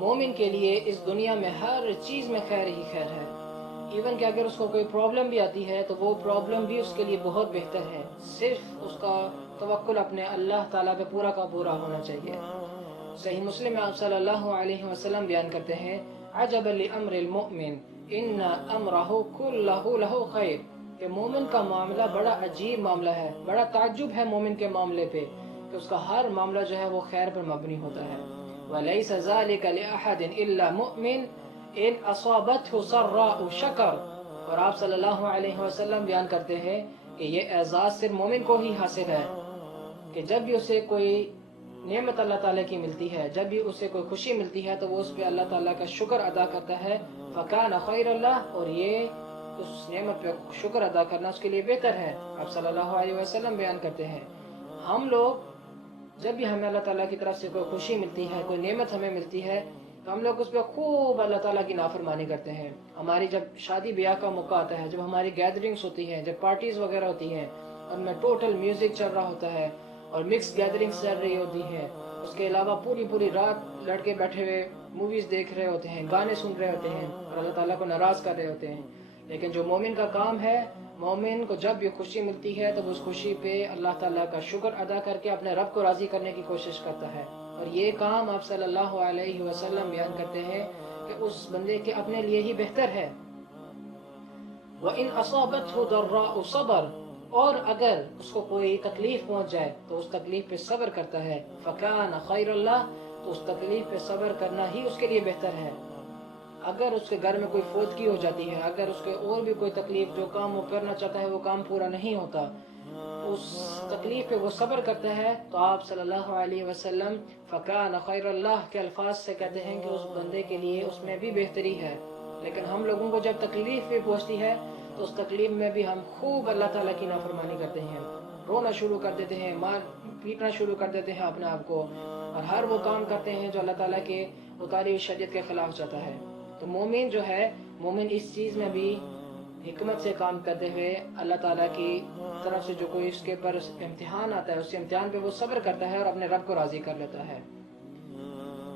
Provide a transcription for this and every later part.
مومن کے لیے اس دنیا میں ہر چیز میں خیر ہی خیر ہے. ایون کہ اگر اس کو کوئی پرابلم بھی آتی ہے تو وہ پرابلم بھی اس کے لیے بہت بہتر ہے. صرف اس کا توکل اپنے اللہ تعالیٰ پہ پورا کا پورا ہونا چاہیے. صحیح مسلم میں آپ صلی اللہ علیہ وسلم بیان کرتے ہیں عجبا لامر المؤمن ان امرہ کلہ لہ خیر، کہ مومن کا معاملہ بڑا عجیب معاملہ ہے، بڑا تعجب ہے مومن کے معاملے پہ کہ اس کا ہر معاملہ جو ہے وہ خیر پر مبنی ہوتا ہے. وَلَيْسَ ذَلِكَ لِأَحَدٍ إِلَّا مُؤْمِنٍ إِنْ أَصَابَتْهُ سَرَّاءُ شَكَرَ. اور آپ صلی اللہ علیہ وسلم بیان کرتے ہیں کہ یہ اعزاز صرف مومن کو ہی حاصل ہے کہ جب بھی اسے کوئی نعمت اللہ تعالیٰ کی ملتی ہے، جب بھی اسے کوئی خوشی ملتی ہے تو وہ اس پہ اللہ تعالیٰ کا شکر ادا کرتا ہے. فَكَانَ خَيْرَ اللَّهِ، اور یہ اس نعمت پہ شکر ادا کرنا اس کے لیے بہتر ہے. آپ صلی اللہ علیہ وسلم بیان کرتے ہیں ہم لوگ جب بھی ہمیں اللہ تعالیٰ کی طرف سے کوئی خوشی ملتی ہے، کوئی نعمت ہمیں ملتی ہے تو ہم لوگ اس پہ خوب اللہ تعالیٰ کی نافرمانی کرتے ہیں. ہماری جب شادی بیاہ کا موقع آتا ہے، جب ہماری گیدرنگز ہوتی ہیں، جب پارٹیز وغیرہ ہوتی ہیں، ان میں ٹوٹل میوزک چل رہا ہوتا ہے اور مکس گیدرنگز چل رہی ہوتی ہیں، اس کے علاوہ پوری رات لڑکے بیٹھے ہوئے موویز دیکھ رہے ہوتے ہیں، گانے سن رہے ہوتے ہیں اور اللہ تعالیٰ کو ناراض کر رہے ہوتے ہیں. لیکن جو مومن کا کام ہے، مومن کو جب بھی خوشی ملتی ہے تو اس خوشی پہ اللہ تعالیٰ کا شکر ادا کر کے اپنے رب کو راضی کرنے کی کوشش کرتا ہے. اور یہ کام آپ صلی اللہ علیہ وسلم بیان کرتے ہیں کہ اس بندے کے اپنے لیے ہی بہتر ہے. وَإِنْ أَصَابَتْهُ ضَرَّاءُ صَبَرَ، اور اگر اس کو کوئی تکلیف پہنچ جائے تو اس تکلیف پہ صبر کرتا ہے. فَكَانَ خَيْرَ اللَّهِ، تو اس تکلیف پہ صبر کرنا ہی اس کے لیے بہتر ہے. اگر اس کے گھر میں کوئی فوتگی ہو جاتی ہے، اگر اس کے اور بھی کوئی تکلیف، جو کام وہ کرنا چاہتا ہے وہ کام پورا نہیں ہوتا، اس تکلیف پہ وہ صبر کرتا ہے تو آپ صلی اللہ علیہ وسلم فَكَانَ خَيْرَ اللَّهِ کے الفاظ سے کہتے ہیں کہ اس بندے کے لیے اس میں بھی بہتری ہے. لیکن ہم لوگوں کو جب تکلیف بھی پہنچتی ہے تو اس تکلیف میں بھی ہم خوب اللہ تعالیٰ کی نافرمانی کرتے ہیں، رونا شروع کر دیتے ہیں، مار پیٹنا شروع کر دیتے ہیں اپنے آپ کو، اور ہر وہ کام کرتے ہیں جو اللہ تعالیٰ کے اتاری ہوئی شریعت کے خلاف جاتا ہے. تو مومن جو ہے، مومن اس چیز میں بھی حکمت سے کام کرتے ہوئے اللہ تعالیٰ کی طرف سے جو کوئی اس کے پر امتحان آتا ہے، اس امتحان پہ وہ صبر کرتا ہے اور اپنے رب کو راضی کر لیتا ہے.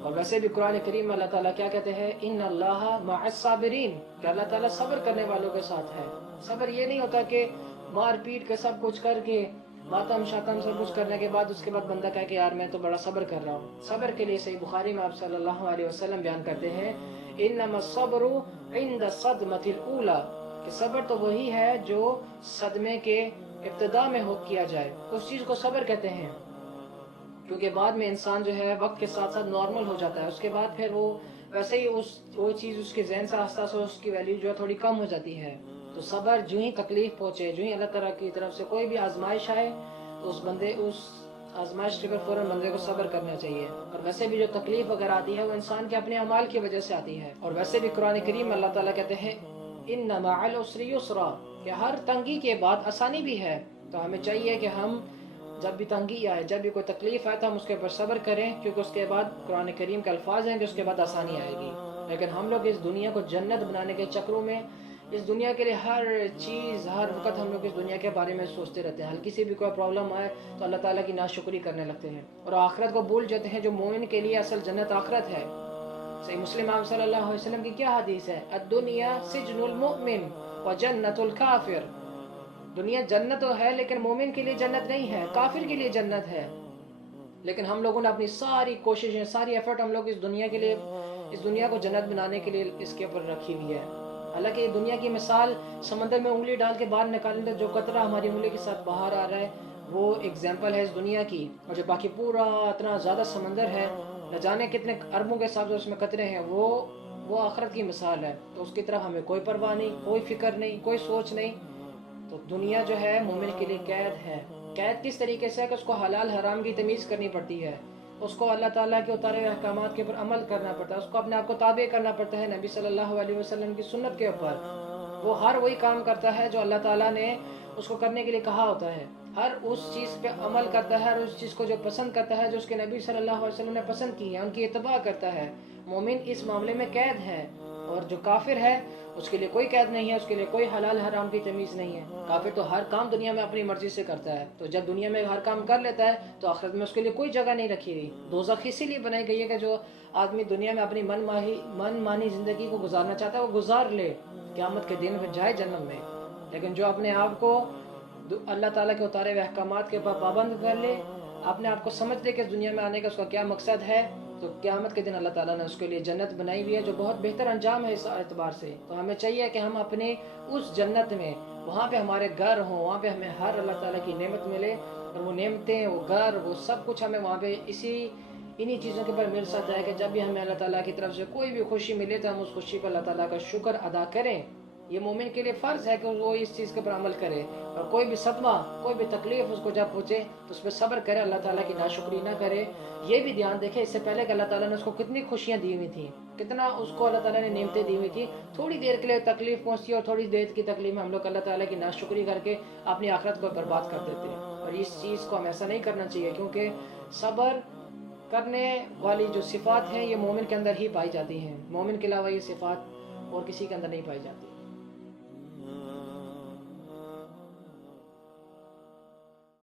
اور ویسے بھی قرآن کریم میں اللہ تعالیٰ کیا کہتے ہیں ان اللہ مع الصابرین، کہ اللہ تعالیٰ صبر کرنے والوں کے ساتھ ہے. صبر یہ نہیں ہوتا کہ مار پیٹ کے سب کچھ کر کے ماتم شاتم سب کچھ کرنے کے بعد اس کے بعد بندہ کہے کہ یار میں تو بڑا صبر کر رہا ہوں. صبر کے لیے صحیح بخاری میں آپ صلی اللہ علیہ وسلم بیان کرتے ہیں انما الصبر عند الصدمة الاولى، کہ صبر تو وہی ہے جو صدمے کے ابتدا میں ہو کیا جائے، اس چیز کو صبر کہتے ہیں. کیونکہ بعد میں انسان جو ہے وقت کے ساتھ ساتھ نارمل ہو جاتا ہے، اس کے بعد پھر وہ ویسے ہی وہ چیز اس کے ذہن سے آہستہ سے اس کی ویلیو جو ہے تھوڑی کم ہو جاتی ہے. تو صبر جو ہی تکلیف پہنچے، جو ہی اللہ تعالیٰ کی طرف سے کوئی بھی آزمائش آئے تو اس آزمائش کے پر فوراً بندے کو صبر کرنا چاہیے. اور ویسے بھی جو تکلیف اگر آتی ہے وہ انسان کے اپنے اعمال کی وجہ سے آتی ہے. اور ویسے بھی قرآن کریم میں اللہ تعالیٰ کہتے ہیں ان مع العسر یسرا، کہ ہر تنگی کے بعد آسانی بھی ہے. تو ہمیں چاہیے کہ ہم جب بھی تنگی آئے، جب بھی کوئی تکلیف آئے تو ہم اس کے اوپر صبر کریں، کیونکہ اس کے بعد قرآن کریم کے الفاظ ہیں کہ اس کے بعد آسانی آئے گی. لیکن ہم لوگ اس دنیا کو جنت بنانے کے چکروں میں اس دنیا کے لیے ہر چیز، ہر وقت ہم لوگ اس دنیا کے بارے میں سوچتے رہتے ہیں. ہلکی سی بھی کوئی پرابلم آئے تو اللہ تعالیٰ کی ناشکری کرنے لگتے ہیں اور آخرت کو بھول جاتے ہیں. جو مومن کے لیے اصل جنت آخرت ہے. صحیح مسلم آپ صلی اللہ علیہ وسلم کی کیا حدیث ہے الدنیا سجن المؤمن وجنت الکافر، دنیا جنت تو ہے لیکن مومن کے لیے جنت نہیں ہے، کافر کے لیے جنت ہے. لیکن ہم لوگوں نے اپنی ساری کوششیں، ساری ایفرٹ ہم لوگ اس دنیا کے لیے، اس دنیا کو جنت بنانے کے لیے اس کے اوپر رکھی ہوئی ہے. حالانکہ یہ دنیا کی مثال سمندر میں انگلی ڈال کے باہر نکالنے جو قطرہ ہماری انگلی کے ساتھ باہر آ رہا ہے وہ ایگزامپل ہے اس دنیا کی. اور جو باقی پورا اتنا زیادہ سمندر ہے، نہ جانے کتنے اربوں کے حساب سے اس میں قطرے ہیں، وہ آخرت کی مثال ہے. تو اس کی طرف ہمیں کوئی پرواہ نہیں، کوئی فکر نہیں، کوئی سوچ نہیں. تو دنیا جو ہے مومن کے لیے قید ہے. قید کس طریقے سے ہے کہ اس کو حلال حرام کی تمیز کرنی پڑتی ہے، اس کو اللہ تعالیٰ کے اتارے ہوئے احکامات کے اوپر عمل کرنا پڑتا ہے، اس کو اپنے آپ کو تابع کرنا پڑتا ہے نبی صلی اللہ علیہ وسلم کی سنت کے اوپر. وہ ہر وہی کام کرتا ہے جو اللہ تعالیٰ نے اس کو کرنے کے لیے کہا ہوتا ہے، ہر اس چیز پہ عمل کرتا ہے، ہر اس چیز کو جو پسند کرتا ہے، جو اس کے نبی صلی اللہ علیہ وسلم نے پسند کی ہے ان کی اتباع کرتا ہے. مومن اس معاملے میں قید ہے. اور جو کافر ہے اس کے لیے کوئی قید نہیں ہے، اس کے لیے کوئی حلال حرام کی تمیز نہیں ہے. کافر تو ہر کام دنیا میں اپنی مرضی سے کرتا ہے، تو جب دنیا میں ہر کام کر لیتا ہے تو آخرت میں اس کے لیے کوئی جگہ نہیں رکھی گئی. دوزخ اسی لیے بنائی گئی ہے کہ جو آدمی دنیا میں اپنی من مانی زندگی کو گزارنا چاہتا ہے وہ گزار لے، قیامت کے دن میں جائے جنم میں. لیکن جو اپنے آپ کو اللہ تعالیٰ کے اتارے ہوئے احکامات کے اوپر پابند کر لے، اپنے آپ کو سمجھ لے کہ اس دنیا میں آنے کا اس کا کیا مقصد ہے، تو قیامت کے دن اللہ تعالیٰ نے اس کے لیے جنت بنائی ہوئی ہے جو بہت بہتر انجام ہے اس اعتبار سے. تو ہمیں چاہیے کہ ہم اپنے اس جنت میں، وہاں پہ ہمارے گھر ہوں، وہاں پہ ہمیں ہر اللہ تعالیٰ کی نعمت ملے، اور وہ نعمتیں، وہ گھر، وہ سب کچھ ہمیں وہاں پہ انہی چیزوں کے اوپر مل سکتا ہے کہ جب بھی ہمیں اللہ تعالیٰ کی طرف سے کوئی بھی خوشی ملے تو ہم اس خوشی پر اللہ تعالیٰ کا شکر ادا کریں. یہ مومن کے لیے فرض ہے کہ وہ اس چیز کے اوپر عمل کرے، اور کوئی بھی صدمہ، کوئی بھی تکلیف اس کو جب پہنچے تو اس پہ صبر کرے، اللہ تعالیٰ کی ناشکری نہ کرے. یہ بھی دھیان دیکھے اس سے پہلے کہ اللہ تعالیٰ نے اس کو کتنی خوشیاں دی ہوئی تھیں، کتنا اس کو اللہ تعالیٰ نے نعمتیں دی ہوئی تھی. تھوڑی دیر کے لیے تکلیف پہنچتی ہے، اور تھوڑی دیر کی تکلیف میں ہم لوگ اللہ تعالیٰ کی ناشکری کر کے اپنی آخرت کو برباد کر دیتے ہیں. اور اس چیز کو ہم ایسا نہیں کرنا چاہیے، کیونکہ صبر کرنے والی جو صفات ہیں یہ مومن کے اندر ہی پائی جاتی ہیں. مومن کے علاوہ یہ صفات اور کسی کے اندر نہیں پائی جاتی.